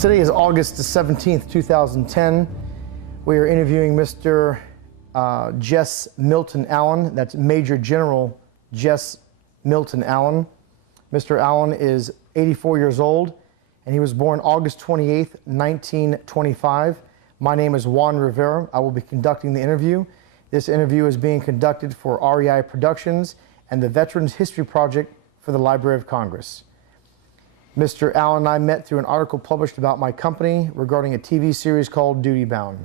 Today is August the 17th, 2010. We are interviewing Mr. Jess Milton Allen. That's Major General Jess Milton Allen. Mr. Allen is 84 years old, and he was born August 28th, 1925. My name is Juan Rivera. I will be conducting the interview. This interview is being conducted for REI Productions and the Veterans History Project for the Library of Congress. Mr. Allen and I met through an article published about my company regarding a TV series called Duty Bound.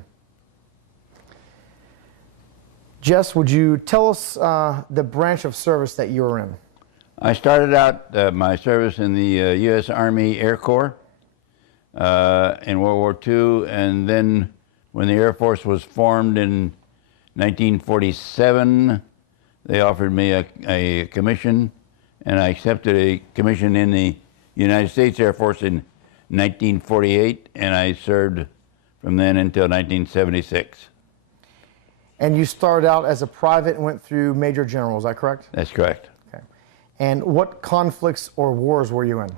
Jess, would you tell us the branch of service that you were in? I started out my service in the U.S. Army Air Corps in World War II, and then when the Air Force was formed in 1947, they offered me a commission, and I accepted a commission in the United States Air Force in 1948, and I served from then until 1976. And you started out as a private and went through Major General, is that correct? That's correct. Okay. And what conflicts or wars were you in?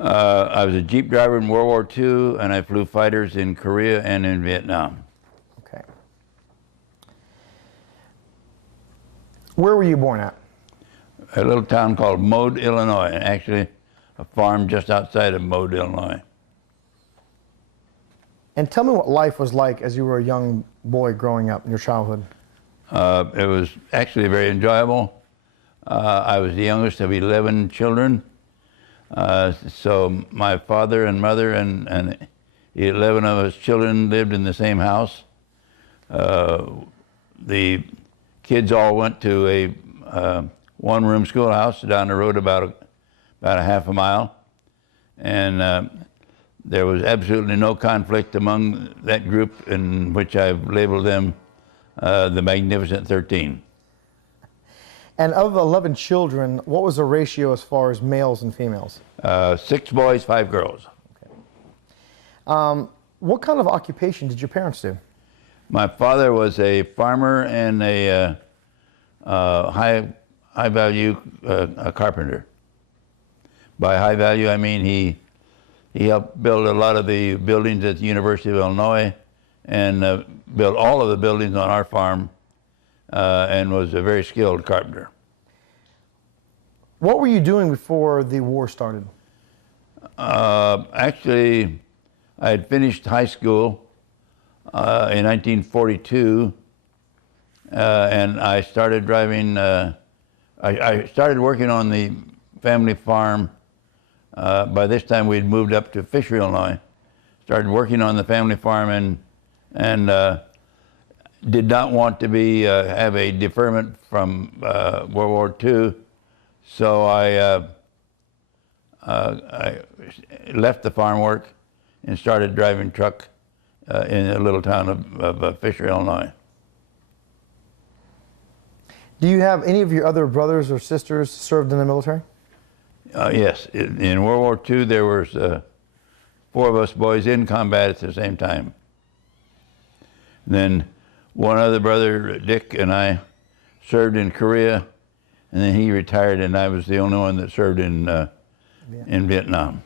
I was a Jeep driver in World War II, and I flew fighters in Korea and in Vietnam. Okay. Where were you born at? A little town called Mode, Illinois, and actually a farm just outside of Mode, Illinois. And tell me what life was like as you were a young boy growing up in your childhood. It was actually very enjoyable. I was the youngest of 11 children. So my father and mother and 11 of us children lived in the same house. The kids all went to a one-room schoolhouse down the road about a half a mile, and there was absolutely no conflict among that group, in which I've labeled them the Magnificent 13. And of 11 children, what was the ratio as far as males and females? 6 boys, 5 girls. Okay. What kind of occupation did your parents do? My father was a farmer and a high-value carpenter. By high value, I mean he helped build a lot of the buildings at the University of Illinois, and built all of the buildings on our farm, and was a very skilled carpenter. What were you doing before the war started? Actually, I had finished high school in 1942, and I started driving. I started working on the family farm. By this time, we'd moved up to Fisher, Illinois. Started working on the family farm, and did not want to have a deferment from World War II, so I left the farm work and started driving truck in a little town of Fisher, Illinois. Do you have any of your other brothers or sisters served in the military? Yes, in World War II there was 4 of us boys in combat at the same time. Then one other brother, Dick, and I served in Korea, and then he retired, and I was the only one that served in Vietnam.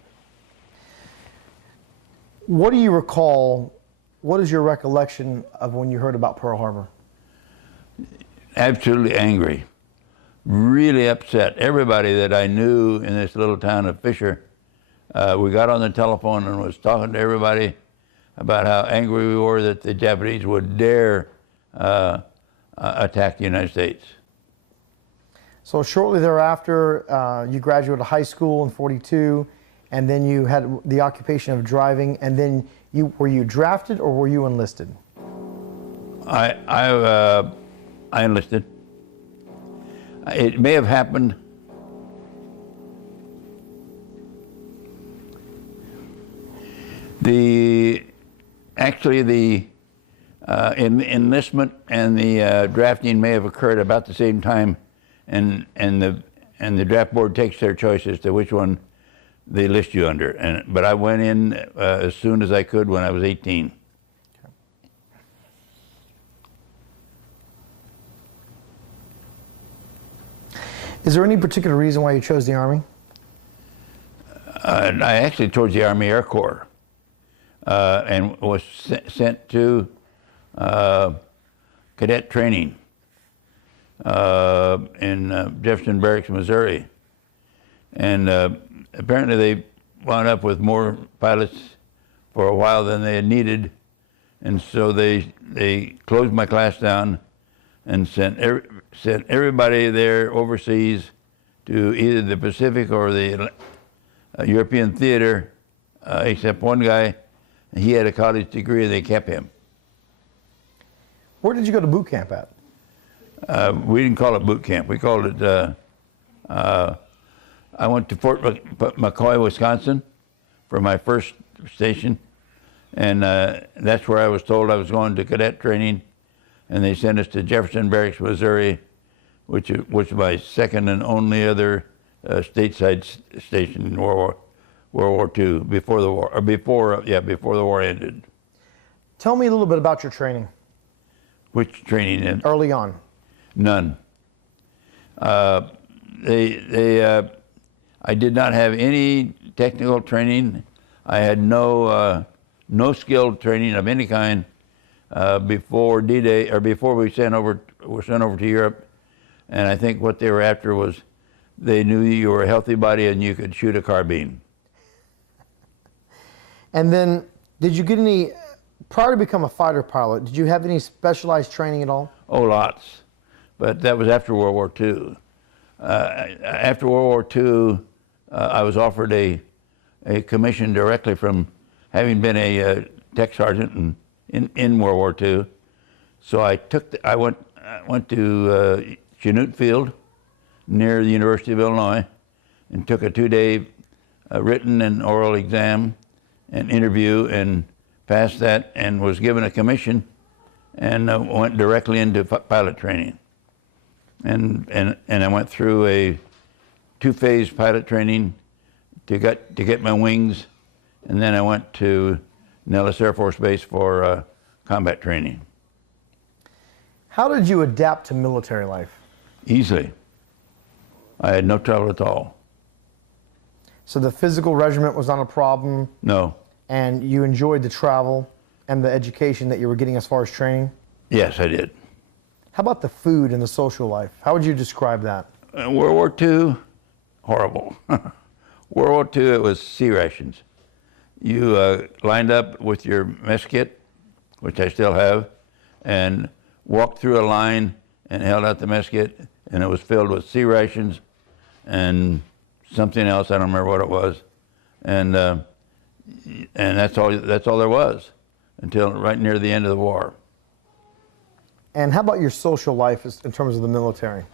What do you recall? What is your recollection of when you heard about Pearl Harbor? Absolutely angry. Really upset. Everybody that I knew in this little town of Fisher, we got on the telephone and was talking to everybody about how angry we were that the Japanese would dare attack the United States. So shortly thereafter, you graduated high school in '42, and then you had the occupation of driving, and then were you drafted or were you enlisted? I enlisted. It may have happened actually the enlistment and the drafting may have occurred about the same time, and the draft board takes their choice as to which one they list you under. But I went in as soon as I could when I was 18. Is there any particular reason why you chose the Army? I actually towards the Army Air Corps, and was sent to cadet training in Jefferson Barracks, Missouri. And apparently they wound up with more pilots for a while than they had needed. And so they closed my class down and sent everybody there overseas to either the Pacific or the European theater, except one guy. He had a college degree, and they kept him. Where did you go to boot camp at? We didn't call it boot camp. We called it, I went to Fort McCoy, Wisconsin for my first station. And that's where I was told I was going to cadet training. And they sent us to Jefferson Barracks, Missouri, which was my second and only other stateside station in World War II, before the war ended. Tell me a little bit about your training. Which training? Early on. None. I did not have any technical training. I had no skilled training of any kind before D-Day, or before we were sent over to Europe. And I think what they were after was they knew you were a healthy body and you could shoot a carbine. And then, did you get any, prior to become a fighter pilot, did you have any specialized training at all? Oh, lots. But that was after World War II. After World War II, I was offered a commission directly from having been a tech sergeant in World War II. So I went to Chanute Field near the University of Illinois and took a 2-day written and oral exam and interview, and passed that, and was given a commission, and went directly into pilot training. And I went through a 2-phase pilot training to get my wings, and then I went to Nellis Air Force Base for combat training. How did you adapt to military life? Easily. I had no trouble at all. So the physical regiment was not a problem? No. And you enjoyed the travel and the education that you were getting as far as training? Yes, I did. How about the food and the social life? How would you describe that? World War II, horrible. World War II, it was sea rations. You lined up with your mess kit, which I still have, and walked through a line and held out the mess kit, and it was filled with sea rations and something else, I don't remember what it was. And that's all there was until right near the end of the war. And how about your social life in terms of the military?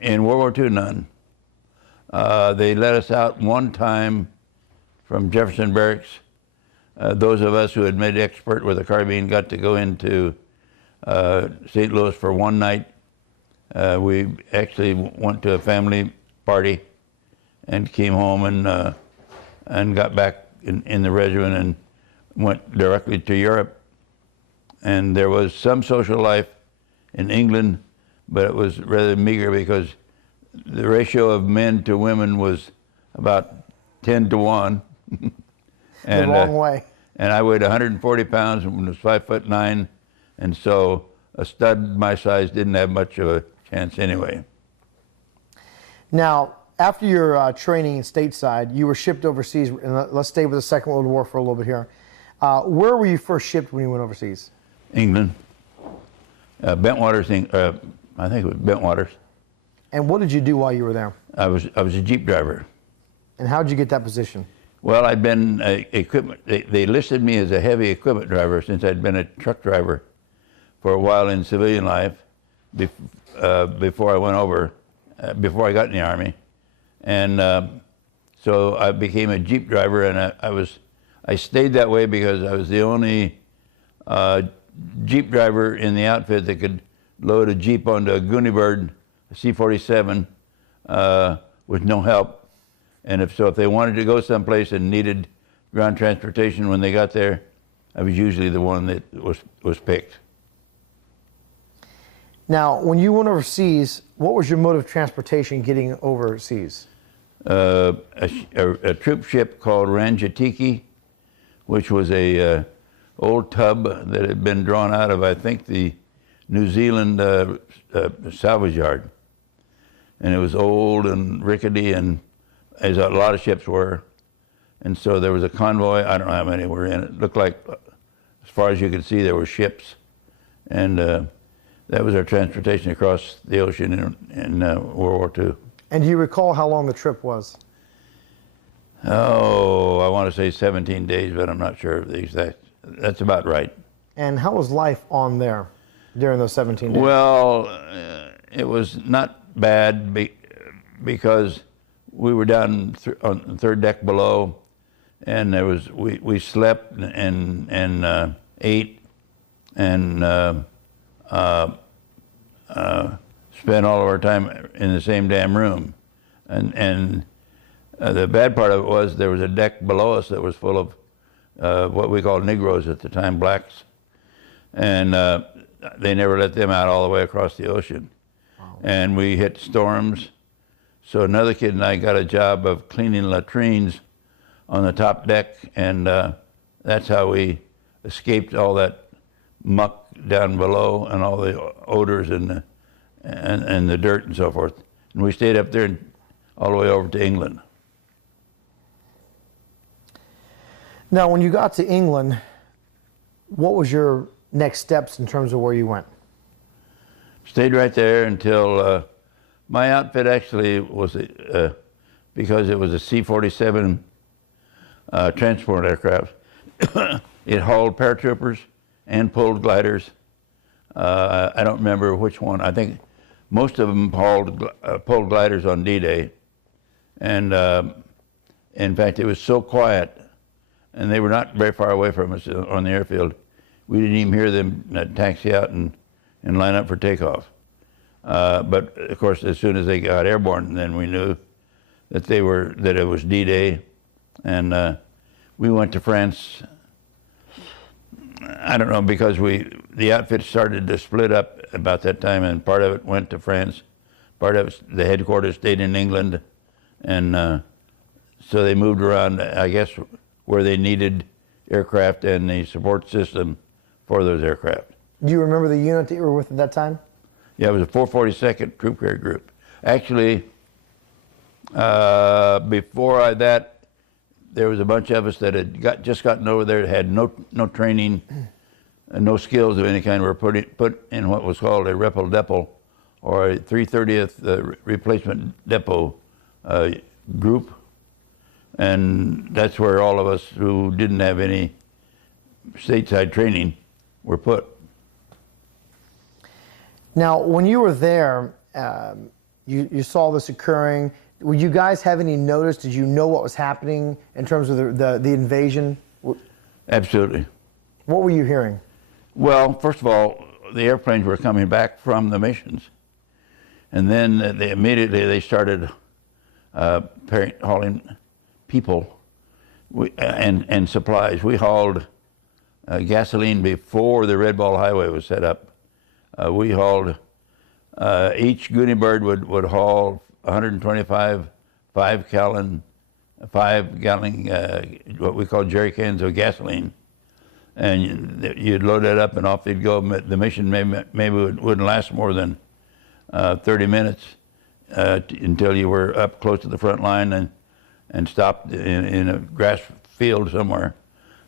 In World War II, none. They let us out one time from Jefferson Barracks. Those of us who had made expert with a carbine got to go into St. Louis for one night. We actually went to a family party and came home and got back in the regiment and went directly to Europe. And there was some social life in England, but it was rather meager because the ratio of men to women was about 10 to 1. And, the wrong way. And I weighed 140 pounds and was 5'9", and so a stud my size didn't have much of a chance anyway. Now, after your training stateside, you were shipped overseas, and let's stay with the Second World War for a little bit here. Where were you first shipped when you went overseas? England. Bentwaters, I think it was Bentwaters. And what did you do while you were there? I was a Jeep driver. And how did you get that position? Well, I'd been equipment. They listed me as a heavy equipment driver since I'd been a truck driver for a while in civilian life before I went over, before I got in the Army, and so I became a Jeep driver, and I stayed that way because I was the only Jeep driver in the outfit that could load a Jeep onto a Goonie Bird, a C-47, with no help. And if they wanted to go someplace and needed ground transportation when they got there, I was usually the one that was picked. Now, when you went overseas, what was your mode of transportation getting overseas? a troop ship called Ranjitiki, which was a old tub that had been drawn out of, I think, the New Zealand salvage yard. And it was old and rickety, and as a lot of ships were. And so there was a convoy. I don't know how many were in it. It looked like, as far as you could see, there were ships. And that was our transportation across the ocean in World War II. And do you recall how long the trip was? Oh, I want to say 17 days, but I'm not sure of the exact. That's about right. And how was life on there during those 17 days? Well, it was not bad because we were down on the third deck below, and there was we slept and ate and spent all of our time in the same damn room, and the bad part of it was there was a deck below us that was full of what we called Negroes at the time, blacks, and they never let them out all the way across the ocean. Wow. And we hit storms, so another kid and I got a job of cleaning latrines on the top deck, and that's how we escaped all that muck down below and all the odors and the dirt and so forth. And we stayed up there all the way over to England. Now, when you got to England, what was your next steps in terms of where you went? Stayed right there until my outfit actually was, because it was a C-47 transport aircraft, it hauled paratroopers and pulled gliders. I don't remember which one. I think most of them pulled gliders on D-Day. And in fact, it was so quiet, and they were not very far away from us on the airfield. We didn't even hear them taxi out and line up for takeoff. But of course, as soon as they got airborne, then we knew that it was D-Day, and we went to France. I don't know, because the outfit started to split up about that time, and part of it went to France, part of the headquarters stayed in England, and so they moved around, I guess, where they needed aircraft and the support system for those aircraft. Do you remember the unit that you were with at that time? Yeah, it was a 442nd Troop Carrier Group. Actually, before that, there was a bunch of us that had just gotten over there, had no training, no skills of any kind. We were put in what was called a Repel Depot, or a 330th replacement depot group. And that's where all of us who didn't have any stateside training were put. Now, when you were there, you saw this occurring. Would you guys have any notice? Did you know what was happening in terms of the invasion? Absolutely. What were you hearing? Well, first of all, the airplanes were coming back from the missions. And then they started hauling people and supplies. We hauled gasoline before the Red Ball Highway was set up. We hauled, each Goonie Bird would haul 125 5-gallon what we call jerry cans of gasoline, and you'd load it up and off they'd go. The mission maybe wouldn't last more than 30 minutes until you were up close to the front line and stopped in a grass field somewhere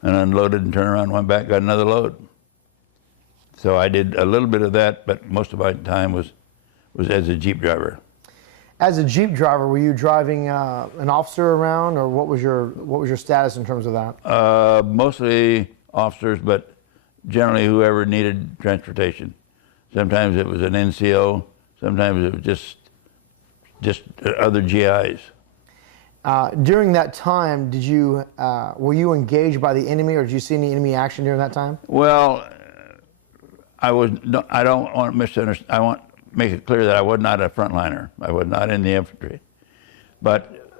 and unloaded and turned around and went back, got another load. So I did a little bit of that, but most of my time was as a Jeep driver. As a Jeep driver, were you driving an officer around, or what was your status in terms of that? Mostly officers, but generally whoever needed transportation. Sometimes it was an NCO, sometimes it was just other GIs. During that time, were you engaged by the enemy, or did you see any enemy action during that time? Well, I don't want to misunderstand. I want to make it clear that I was not a frontliner. I was not in the infantry. But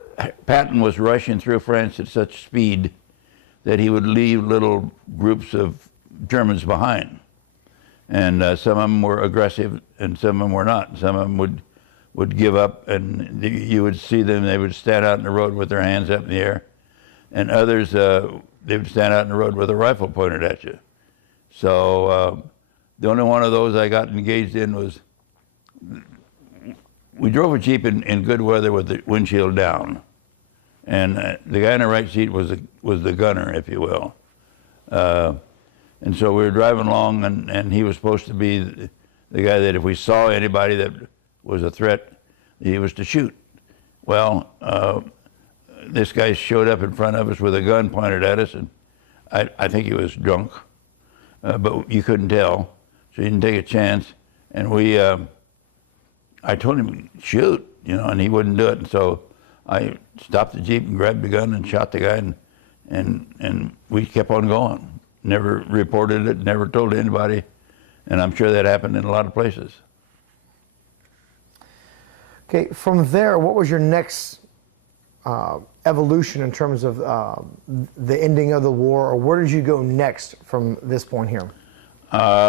Patton was rushing through France at such speed that he would leave little groups of Germans behind. And some of them were aggressive and some of them were not. Some of them would would give up, and you would see them. They would stand out in the road with their hands up in the air, and others they would stand out in the road with a rifle pointed at you. So the only one of those I got engaged in was, we drove a Jeep in good weather with the windshield down, and the guy in the right seat was the gunner, if you will. And so we were driving along, and he was supposed to be the guy that if we saw anybody that was a threat, he was to shoot. Well, this guy showed up in front of us with a gun pointed at us, and I think he was drunk, but you couldn't tell, so he didn't take a chance. And I told him, shoot, and he wouldn't do it. And so I stopped the Jeep and grabbed the gun and shot the guy, and we kept on going. Never reported it, never told anybody, and I'm sure that happened in a lot of places. Okay, from there, what was your next evolution in terms of the ending of the war, or where did you go next from this point here?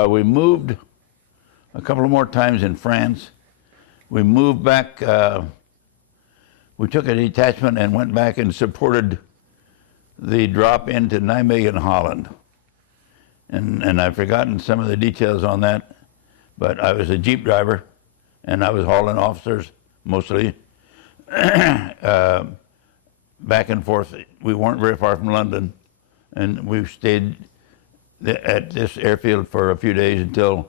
We moved a couple of more times in France. We moved back, we took a detachment and went back and supported the drop into Nijmegen, Holland. And I've forgotten some of the details on that, but I was a Jeep driver, and I was hauling officers mostly back and forth. We weren't very far from London, and we stayed at this airfield for a few days until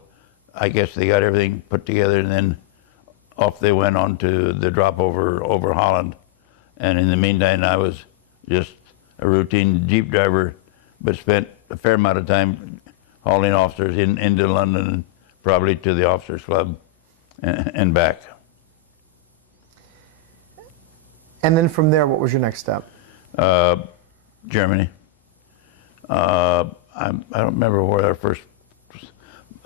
I guess they got everything put together, and then off they went on to the drop over Holland. And in the meantime, I was just a routine Jeep driver, but spent a fair amount of time hauling officers into London and probably to the officers club and back. And then from there, what was your next step? Germany. I don't remember where our first.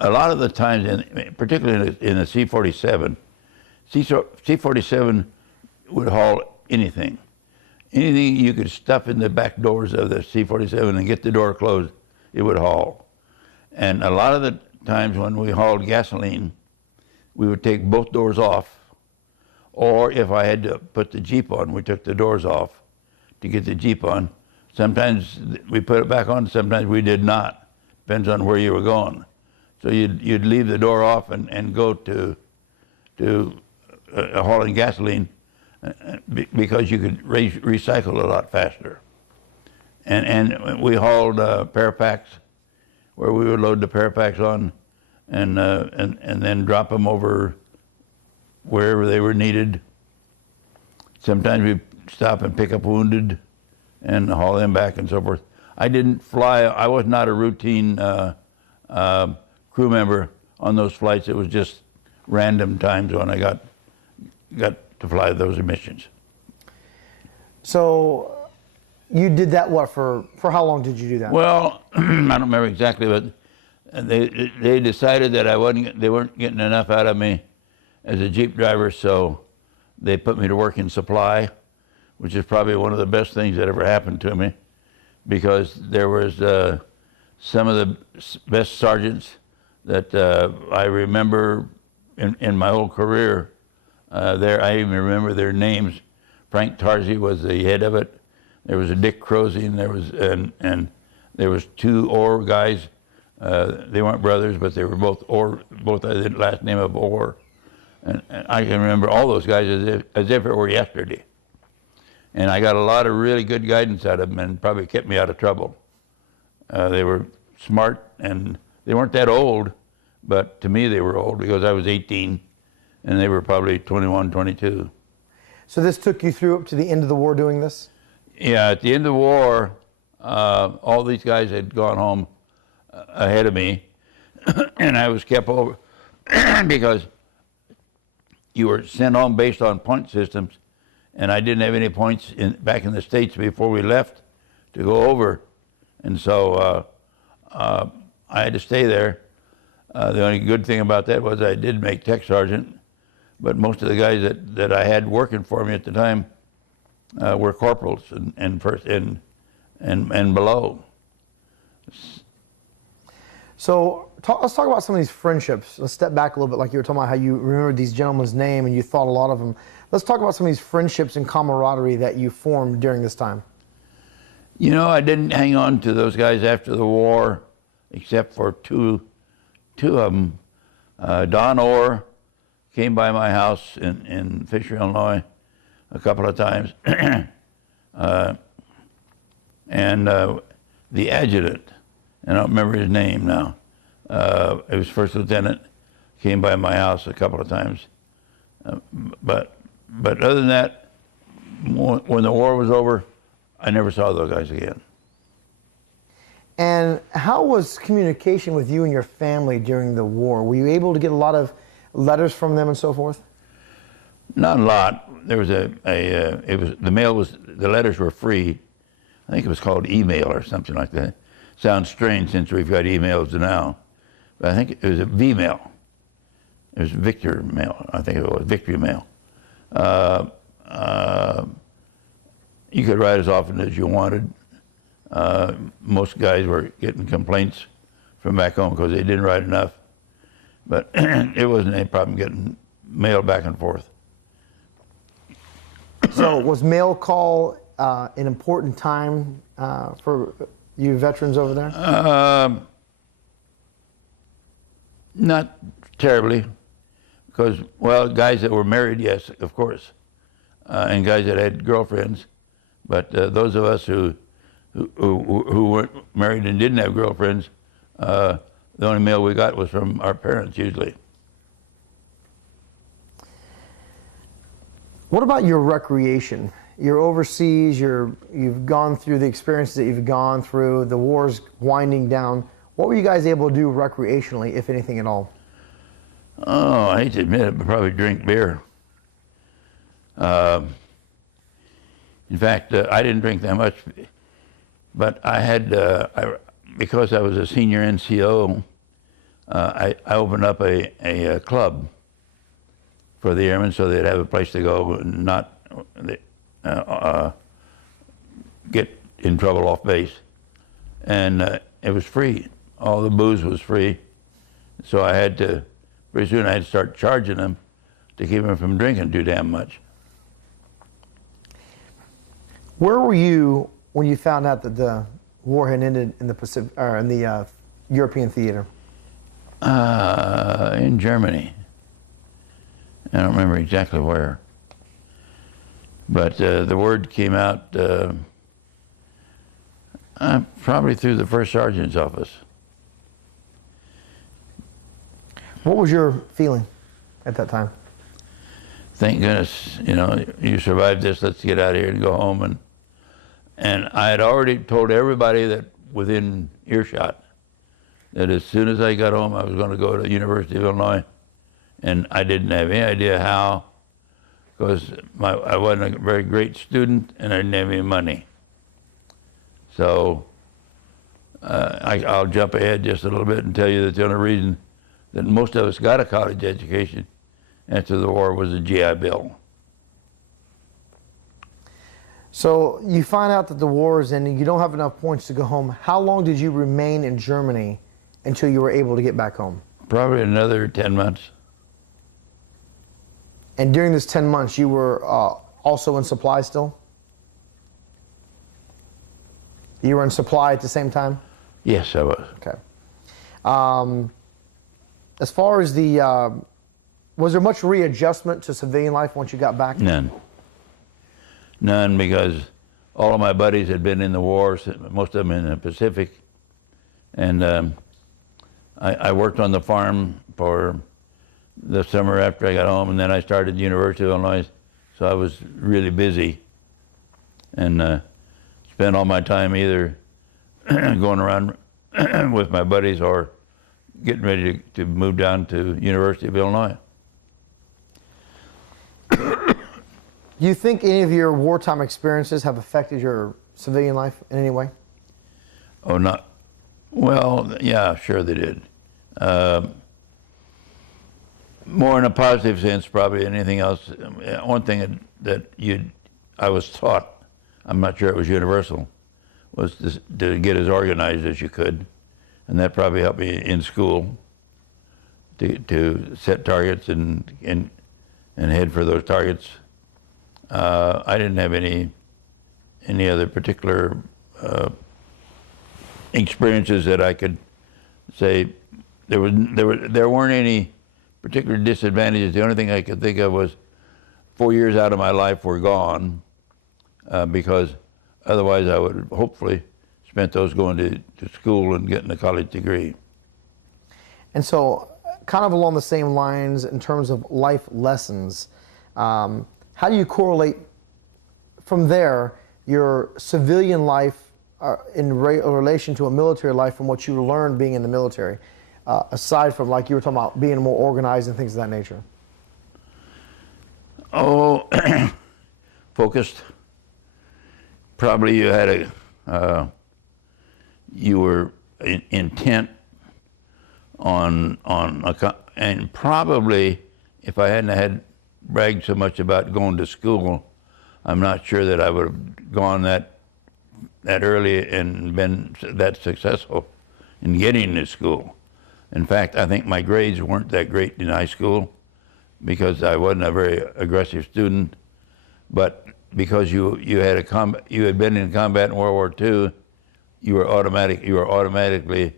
A lot of the times, particularly in the C-47, C-47 would haul anything. Anything you could stuff in the back doors of the C-47 and get the door closed, it would haul. And a lot of the times when we hauled gasoline, we would take both doors off, or if I had to put the Jeep on, we took the doors off to get the Jeep on. Sometimes we put it back on, sometimes we did not. Depends on where you were going. So you'd leave the door off and go to hauling gasoline, because you could recycle a lot faster. And we hauled Parapacks, where we would load the Parapacks on and then drop them over wherever they were needed. Sometimes we'd stop and pick up wounded and haul them back and so forth. I didn't fly, I was not a routine crew member on those flights. It was just random times when I got to fly those missions. So you did that for how long did you do that? Well, I don't remember exactly, but they decided that they weren't getting enough out of me as a Jeep driver, so they put me to work in supply, which is probably one of the best things that ever happened to me, because there was some of the best sergeants that I remember in my whole career. I even remember their names. Frank Tarzi was the head of it. There was a Dick Crosey, and there was two Orr guys. They weren't brothers, but they were both Orr. Both had the last name of Orr, and I can remember all those guys as if it were yesterday. And I got a lot of really good guidance out of them, and probably kept me out of trouble. They were smart, and they weren't that old, but to me they were old because I was 18. And they were probably 21, 22. So this took you through up to the end of the war doing this? Yeah, at the end of the war, all these guys had gone home ahead of me, and I was kept over because you were sent home based on point systems, and I didn't have any points back in the States before we left to go over. And so I had to stay there. The only good thing about that was I did make tech sergeant, but most of the guys that I had working for me at the time were corporals and below. So let's talk about some of these friendships. Let's step back a little bit, like you were talking about how you remembered these gentlemen's name and you thought a lot of them. Let's talk about some of these friendships and camaraderie that you formed during this time. You know, I didn't hang on to those guys after the war, except for two of them. Don Orr came by my house in Fisher, Illinois, a couple of times, and the adjutant, and I don't remember his name now. It was first lieutenant, came by my house a couple of times, but other than that, when the war was over, I never saw those guys again. And how was communication with you and your family during the war? Were you able to get a lot of letters from them and so forth? Not a lot. There was the letters were free. I think it was called email or something like that. Sounds strange since we've got emails now, but I think it was a V-mail. It was Victor mail. I think it was Victory mail. You could write as often as you wanted. Most guys were getting complaints from back home because they didn't write enough, but it wasn't any problem getting mail back and forth. So was mail call an important time for you veterans over there? Not terribly, because, well, guys that were married, yes, of course, and guys that had girlfriends, but those of us who weren't married and didn't have girlfriends, the only mail we got was from our parents usually. What about your recreation? You're overseas, you've gone through the experiences that you've gone through, the war's winding down. What were you guys able to do recreationally, if anything at all? Oh, I hate to admit it, but probably drink beer. In fact, I didn't drink that much, but I had, because I was a senior NCO, I opened up a club for the airmen so they'd have a place to go and not get in trouble off base. And it was free. All the booze was free. So I had to, pretty soon I had to start charging them to keep them from drinking too damn much. Where were you when you found out that the war had ended in the Pacific, or in the European theater? In Germany. I don't remember exactly where. But the word came out probably through the first sergeant's office. What was your feeling at that time? Thank goodness, you know, you survived this, let's get out of here and go home. And I had already told everybody that within earshot that as soon as I got home, I was going to go to the University of Illinois. And I didn't have any idea how, because I wasn't a very great student and I didn't have any money. So I'll jump ahead just a little bit and tell you that the only reason that most of us got a college education after the war was a GI Bill. So you find out that the war is ending, you don't have enough points to go home. How long did you remain in Germany until you were able to get back home? Probably another 10 months. And during this 10 months, you were also in supply still? You were in supply at the same time? Yes, I was. Okay. As far as the, was there much readjustment to civilian life once you got back? None. None, because all of my buddies had been in the war, most of them in the Pacific. And I worked on the farm for the summer after I got home, and then I started the University of Illinois, so I was really busy. And spent all my time either going around with my buddies or getting ready to move down to University of Illinois. Do you think any of your wartime experiences have affected your civilian life in any way? Oh, not, well, yeah, sure they did. More in a positive sense, probably, than anything else. One thing that I was taught, I'm not sure it was universal, was to get as organized as you could and that probably helped me in school to set targets and head for those targets. I didn't have any other particular experiences that I could say. There weren't any particular disadvantages. The only thing I could think of was 4 years out of my life were gone, because otherwise I would have hopefully spent those going to school and getting a college degree. And so, kind of along the same lines in terms of life lessons, how do you correlate from there your civilian life in relation to a military life from what you learned being in the military, aside from, like you were talking about, being more organized and things of that nature? Oh, focused. Probably you had you were intent on and probably if I hadn't had bragged so much about going to school, I'm not sure that I would have gone that early and been that successful in getting to school. In fact, I think my grades weren't that great in high school because I wasn't a very aggressive student, but because you had been in combat in World War II, you were automatically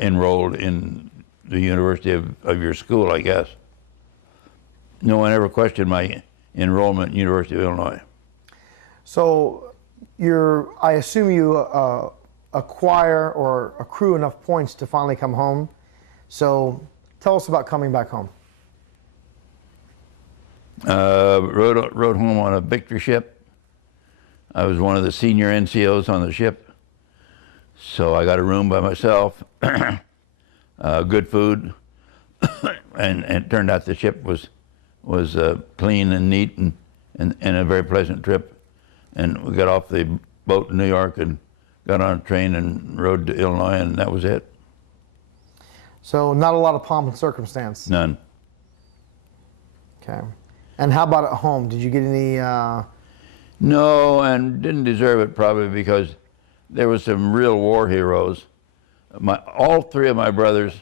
enrolled in the university of your school, I guess. No one ever questioned my enrollment in University of Illinois. So I assume you acquire or accrue enough points to finally come home. So tell us about coming back home. Rode home on a victory ship. I was one of the senior NCOs on the ship. So I got a room by myself, good food, and it turned out the ship was clean and neat and a very pleasant trip. And we got off the boat in New York and got on a train and rode to Illinois, and that was it. So not a lot of pomp and circumstance? None. Okay. And how about at home? Did you get any? No, and didn't deserve it probably because there was some real war heroes. All three of my brothers,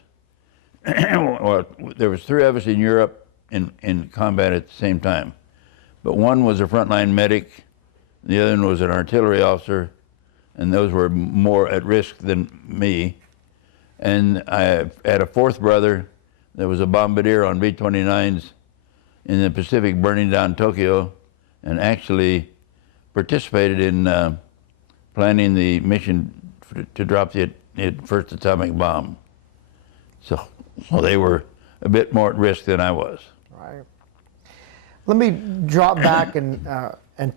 well, there was three of us in Europe in combat at the same time. But one was a frontline medic, the other one was an artillery officer, and those were more at risk than me. And I had a fourth brother that was a bombardier on B-29s in the Pacific burning down Tokyo, and actually participated in planning the mission to drop the first atomic bomb. So they were a bit more at risk than I was. Right. Let me drop back and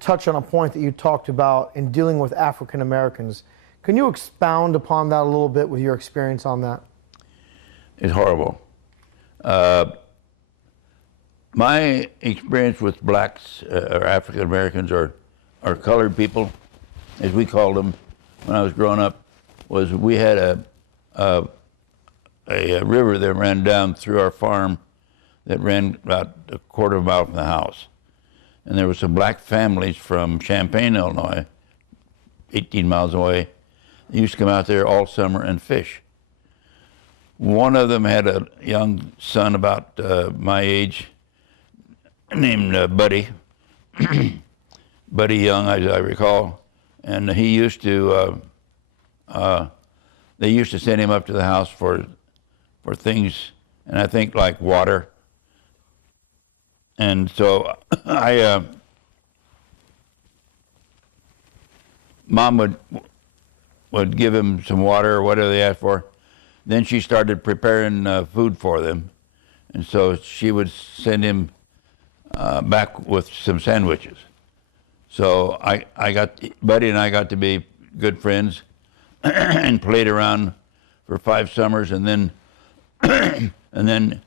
touch on a point that you talked about in dealing with African Americans. Can you expound upon that a little bit with your experience on that? It's horrible. My experience with blacks or African Americans or colored people, as we called them when I was growing up, was we had a river that ran down through our farm that ran about a quarter of a mile from the house. And there were some black families from Champaign, Illinois, 18 miles away. They used to come out there all summer and fish. One of them had a young son about my age named Buddy, Buddy Young, as I recall. And he used to, they used to send him up to the house for things, and I think like water. And so Mom would give him some water or whatever they asked for. Then she started preparing food for them. And so she would send him back with some sandwiches. So Buddy and I got to be good friends and played around for 5 summers, and then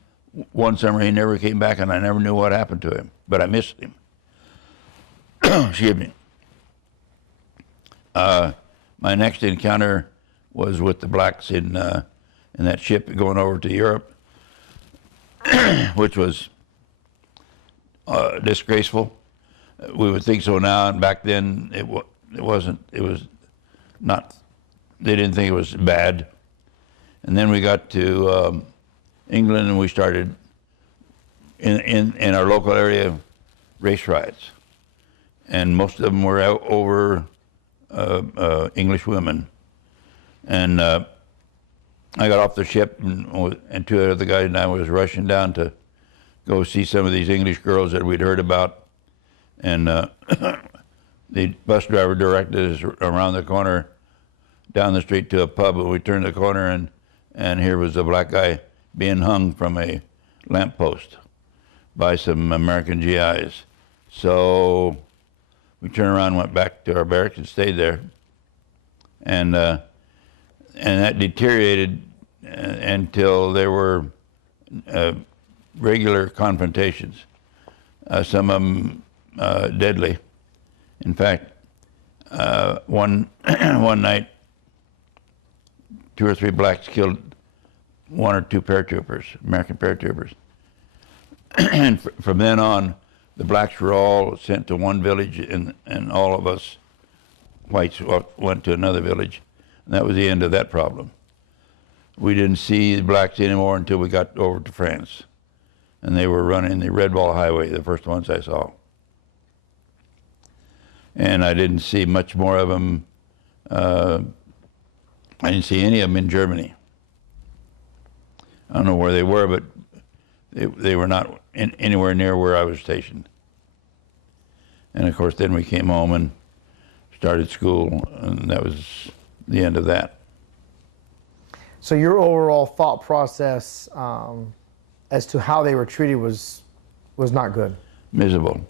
one summer he never came back, and I never knew what happened to him, but I missed him. Excuse me. My next encounter was with the blacks in that ship going over to Europe, which was disgraceful. We would think so now, and back then it wasn't. It was not. They didn't think it was bad. And then we got to England, and we started in our local area race riots. And most of them were out over English women. And I got off the ship, and two other guys and I was rushing down to go see some of these English girls that we'd heard about. And the bus driver directed us around the corner, down the street to a pub, and we turned the corner, and here was a black guy being hung from a lamppost by some American GIs. So we turned around, went back to our barracks, and stayed there. And that deteriorated until there were regular confrontations, some of them deadly. In fact, one night, 2 or 3 blacks killed 1 or 2 paratroopers, American paratroopers. And from then on, the blacks were all sent to one village, and all of us whites went to another village. And that was the end of that problem. We didn't see the blacks anymore until we got over to France. And they were running the Red Ball Highway, the first ones I saw. And I didn't see much more of them. I didn't see any of them in Germany. I don't know where they were, but they were not anywhere near where I was stationed. And of course, then we came home and started school, and that was the end of that. So your overall thought process as to how they were treated was not good. Miserable.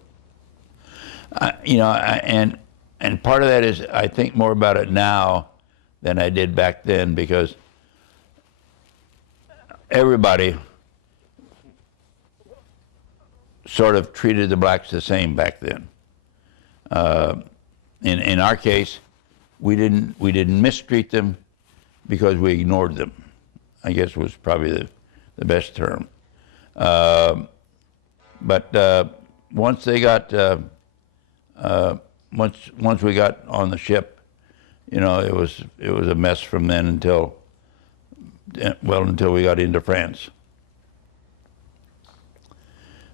And part of that is I think more about it now than I did back then, because everybody sort of treated the blacks the same back then. In our case, we didn't mistreat them because we ignored them, I guess was probably the best term. But once they got once we got on the ship, it was a mess from then until we got into France.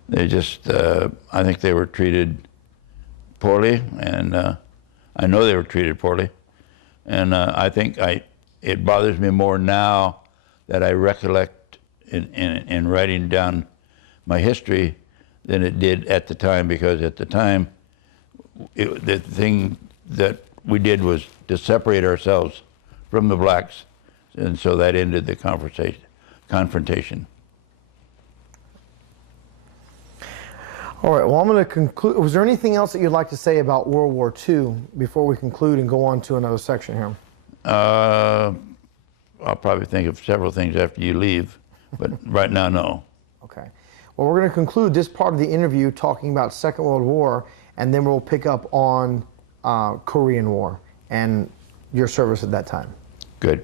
They just I think they were treated poorly, and I know they were treated poorly, and I think it bothers me more now that I recollect in writing down my history than it did at the time, because at the time the thing that we did was to separate ourselves from the blacks, and so that ended the confrontation. All right, well, I'm going to conclude. Was there anything else that you'd like to say about World War II before we conclude and go on to another section here? I'll probably think of several things after you leave, but right now, no. Okay. Well, we're going to conclude this part of the interview talking about Second World War, and then we'll pick up on Korean War and your service at that time. Good.